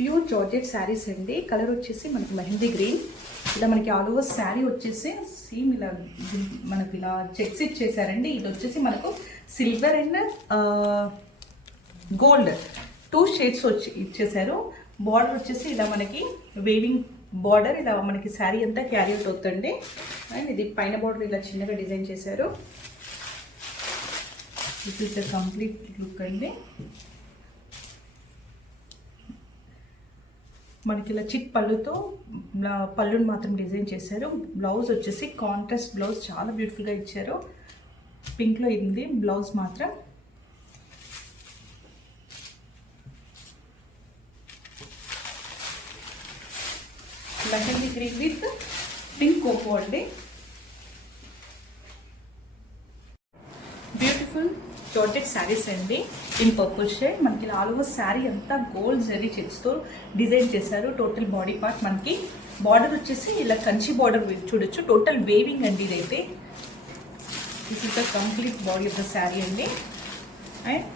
Pure georgette saris అండి. కలర్ వచ్చేసి మనకి మెహందీ గ్రీన్. ఇలా మనకి ఆల్ ఓవర్ శారీ వచ్చేసి సేమ్ ఇలా మనకి ఇలా చెక్స్ ఇచ్చేసారండి. ఇది వచ్చేసి మనకు సిల్వర్ అండ్ గోల్డ్ 2 షేడ్స్ వచ్చి ఇచ్చేసారు. బార్డర్ వచ్చేసి ఇలా మనకి వేవింగ్ బార్డర్ ఇలా మనకి శారీ అంతా క్యారీ అవుట్ అవుతుంది. అండ్ ఇది పైన బార్డర్ ఇలా చిన్నగా డిజైన్ చేశారు. This is the complete look అండి. మనకి ఇలా చిట్ పళ్ళుతో పళ్ళుని మాత్రం డిజైన్ చేశారు. బ్లౌజ్ వచ్చేసి కాంట్రాస్ట్ బ్లౌజ్ చాలా బ్యూటిఫుల్గా ఇచ్చారు. పింక్లో ఉంది బ్లౌజ్ మాత్రం. మెహందీ గ్రీన్ విత్ పింక్ కోకో అండి. బ్యూటిఫుల్ జార్జెట్ శారీస్ అండి ఇన్ పర్పుల్ షేడ్. మనకి ఆల్ ఓవర్ శారీ అంతా గోల్డ్ జరీ చెక్స్తో డిజైన్ చేశారు. టోటల్ బాడీ పార్ట్ మనకి బార్డర్ వచ్చేసి ఇలా కంచి బార్డర్ చూడొచ్చు. టోటల్ వేవింగ్ అండి ఇదైతే. This is the complete body of the sari అండి. And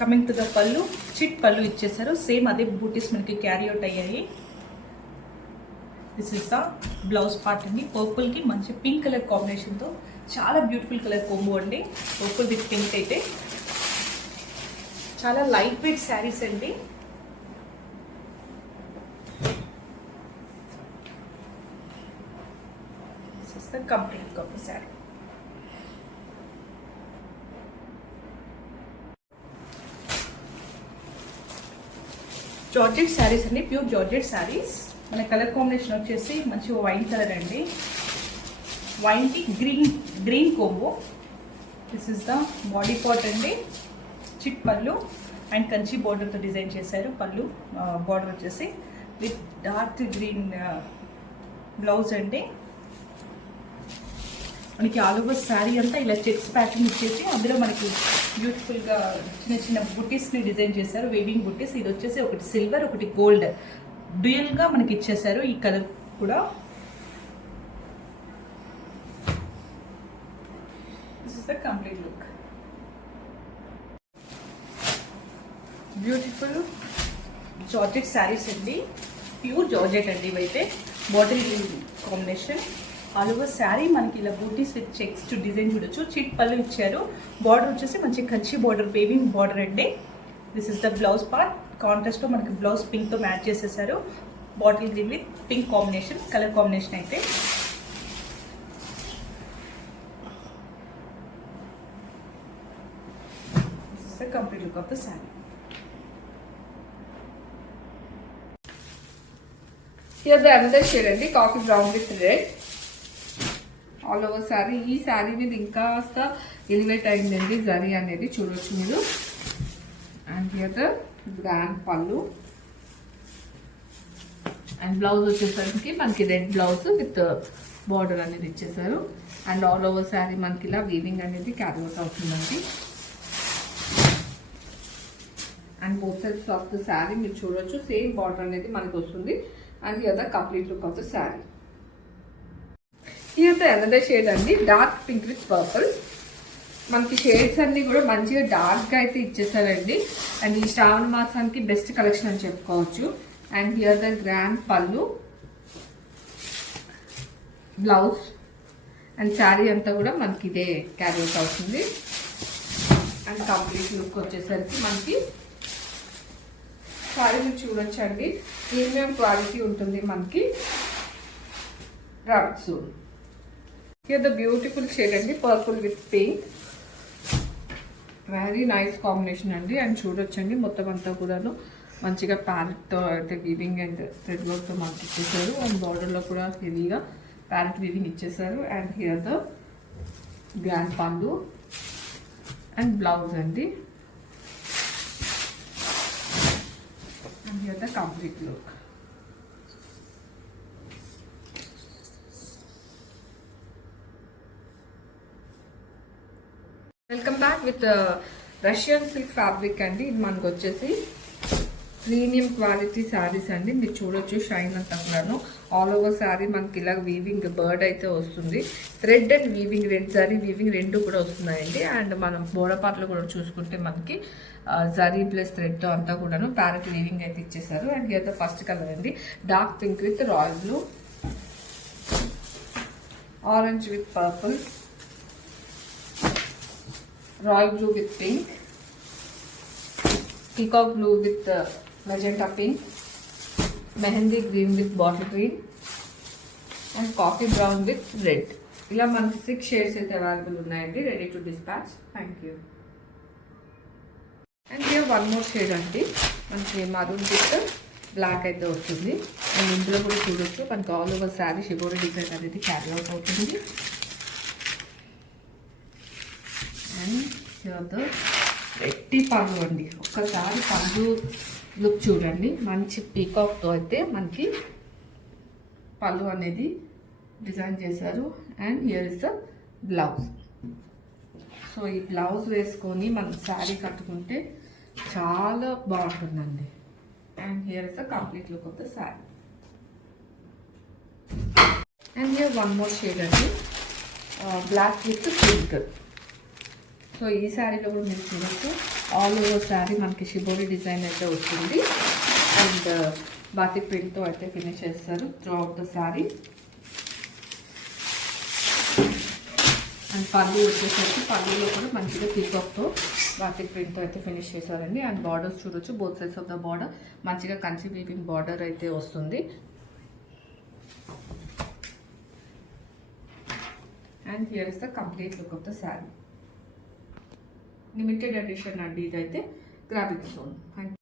coming to the pallu, చిట్ పళ్ళు ఇచ్చేసారు. సేమ్ అదే బూటీస్ మనకి క్యారీ అవుట్ అయ్యాయి. This is the blouse part అండి. పర్పుల్కి మంచి పింక్ కలర్ కాంబినేషన్తో చాలా బ్యూటిఫుల్ కలర్ కోంబో అండి. పర్పుల్ విత్ పింక్ అయితే చాలా లైట్ వెయిట్ శారీస్ అండి. This is the complete look of the sari. జార్జెట్ శారీస్ అండి, ప్యూర్ జార్జెట్ శారీస్. మన కలర్ కాంబినేషన్ వచ్చేసి మంచి వైన్ కలర్ అండి. వైన్ కి green combo. This is the body part అండి. చిట్ పళ్ళు అండ్ కంచి బార్డర్తో డిజైన్ చేశారు. పళ్ళు బార్డర్ వచ్చేసి విత్ డార్క్ గ్రీన్ బ్లౌజ్ అండి. మనకి ఆల్ ఓవర్ శారీ అంతా ఇలా చెక్స్ ప్యాటర్న్ ఇచ్చేసి అందులో మనకి బ్యూటిఫుల్గా చిన్న చిన్న బుట్టీస్ని డిజైన్ చేశారు. వేవింగ్ బుట్టీస్. ఇది వచ్చేసి ఒకటి సిల్వర్ ఒకటి గోల్డ్ డ్యూయల్గా మనకి ఇచ్చేసారు. ఈ కలర్ కూడా this is the complete look. Beautiful georgette saris అండి, ప్యూర్ జార్జెట్ అండి. ఇవైతే bottle green combination. All over sari మనకి ఇలా బూటీస్ విత్ చెక్స్ డిజైన్ చూడొచ్చు. చిట్ పళ్ళు ఇచ్చారు. బార్డర్ వచ్చేసి మంచి కంచి బార్డర్, వేవింగ్ బార్డర్ అండి. This is the blouse part. కాంట్రాస్ట్లో మనకి బ్లౌజ్ పింక్తో మ్యాచ్ చేసేసారు. Bottle green with pink combination colour combination అయితే. This is the complete look of the sari. Here the another shade అండి, coffee brown with red. All over sari. ఈ శారీ మీద ఇంకాస్త ఎలివేట్ అయిందండి జరీ అనేది చూడొచ్చు మీరు. అండ్ హియర్ ద గ్రాండ్ పళ్ళు అండ్ బ్లౌజ్ వచ్చేసరికి మనకి రెడ్ బ్లౌజ్ విత్ బార్డర్ అనేది ఇచ్చేసారు. అండ్ ఆల్ ఓవర్ శారీ మనకి ఇలా వీవింగ్ అనేది క్యారీ అవుట్ అవుతుందండి. And both sides of the sari మీరు చూడొచ్చు. సేమ్ బార్డర్ అనేది మనకి వస్తుంది. And here the complete look of the sari. Here the another shade అండి, డార్క్ పింక్ విత్ పర్పుల్. మనకి షేడ్స్ అన్ని కూడా మంచిగా డార్క్గా అయితే ఇచ్చేసారండి. అండ్ ఈ శ్రావణ మాసానికి బెస్ట్ కలెక్షన్ అని చెప్పుకోవచ్చు. అండ్ హియర్ ద గ్రాండ్ పళ్ళు, బ్లౌజ్ అండ్ శారీ అంతా కూడా మనకి ఇదే క్యారీ అవుట్ అవుతుంది. అండ్ కంప్లీట్ లుక్ వచ్చేసరికి మనకి శారీ మీరు చూడొచ్చండి. ప్రీమియం క్వాలిటీ ఉంటుంది మనకి. రబ్స్. హియర్ ద బ్యూటిఫుల్ షేడ్ అండి, purple with pink. Very nice combination అండి. అండ్ చూడొచ్చండి మొత్తం అంతా కూడాను మంచిగా ప్యారెట్తో అయితే వీవింగ్ అండ్ థ్రెడ్ వర్క్తో మనకి ఇచ్చేసారు. అండ్ బార్డర్లో కూడా హెవీగా ప్యారెట్ వీవింగ్ ఇచ్చేసారు. అండ్ హియర్ ద గ్రాండ్ పళ్ళు అండ్ బ్లౌజ్ అండి. And here the complete look. Welcome back with Russian silk fabric అండి. ఇది మనకు వచ్చేసి ప్రీమియం క్వాలిటీ శారీస్ అండి. మీరు చూడొచ్చు షైన్ అంతా కూడాను. ఆల్ ఓవర్ శారీ మనకి ఇలా వీవింగ్ బర్డ్ అయితే వస్తుంది. థ్రెడ్ అండ్ వీవింగ్ రెండు కూడా వస్తున్నాయండి. అండ్ మనం బోడపాట్లు కూడా చూసుకుంటే మనకి జరీ ప్లస్ థ్రెడ్తో అంతా కూడాను ప్యారెట్ వీవింగ్ అయితే ఇచ్చేసారు. And here the first colour అండి, dark pink with royal blue, orange with purple, royal blue with pink, peacock blue with magenta pink, mehendi green with bottle green, and coffee brown with red. ఇలా మనకి 6 షేడ్స్ అయితే అవైలబుల్ ఉన్నాయండి, ready to dispatch. Thank you. And here one more shade అండి, మనకి maroon with black అయితే వస్తుంది. అండ్ ఇందులో కూడా చూడొచ్చు మనకి all over sari shibori design అనేది క్యారీ అవుట్ అవుతుంది. అండ్ హియర్ ద ఎట్టి పళ్ళు అండి, ఒక్కసారి పళ్ళు లుక్ చూడండి. మంచి పీకాక్తో అయితే మనకి పళ్ళు అనేది డిజైన్ చేశారు. And here is the blouse. So ఈ బ్లౌజ్ వేసుకొని మనం శారీ కట్టుకుంటే చాలా బాగుంటుందండి. And here is the complete look of the sari. And here one more shade అండి, బ్లాక్ విత్ పింక్. సో ఈ శారీలో కూడా మీరు చూడొచ్చు ఆల్ ఓవర్ శారీ మనకి షిబోరి డిజైన్ అయితే వస్తుంది. అండ్ బాతిక్ ప్రింట్తో అయితే ఫినిష్ చేస్తారు త్రూ అవుట్ ద శారీ. అండ్ పళ్ళు వచ్చేసరికి పళ్ళులో కూడా మంచిగా పీకాక్తో బాతిక్ ప్రింట్తో అయితే ఫినిష్ చేశారండి. అండ్ బార్డర్స్ చూడొచ్చు, both sides of the border మంచిగా కంచి వీవింగ్ బార్డర్ అయితే వస్తుంది. And here is the complete look of the sari. Limited edition అండి ఇదైతే. Grab it soon. Thank you.